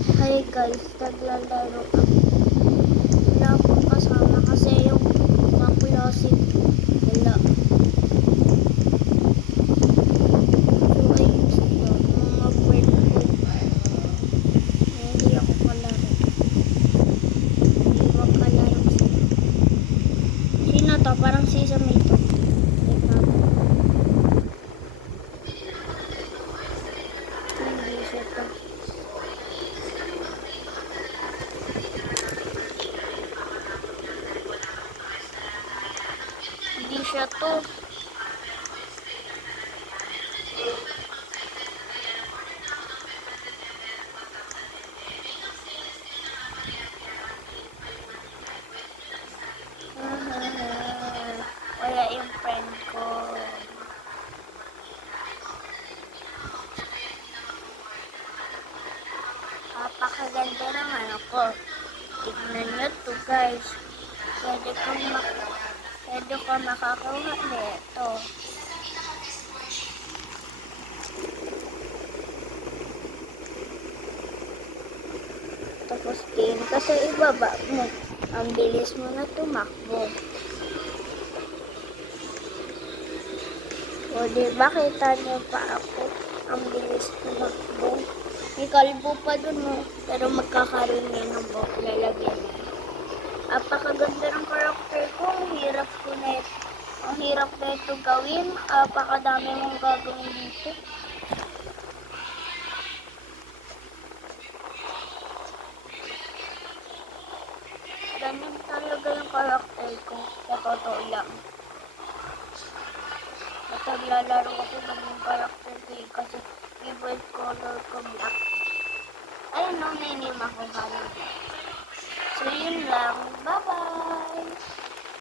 Hi guys, naglalaro kami. Wala akong kasama kasi yung mga klase wala. So ayun sila, mga friend ko. Hindi ako kalaro. Hindi makalaro sila. Sino to? Parang si Sesame to. Hindi siya to. Hindi siya to. Wala yung friend ko. Napakaganda ng ano ko. Tignan nyo to guys. Pwede ka makakuha nito. Tapos din kasi ibaba mo. Ang bilis mo na tumakbo. O diba kita niyo pa ako? Ang bilis tumakbo. May kalbo pa dun mo. Pero magkakaroon niya ng buhok lalagyan niya. Apakaganda ng karakter ko. Ang hirap na ito gawin. Apakadami mong gagawin dito. Ganyan talaga yung karakter ko. Sa totoo lang. At naglalaro ako ng yung karakter ko kasi favorite color ko black. Ayun no, may name ako. So yun lang. Bye-bye!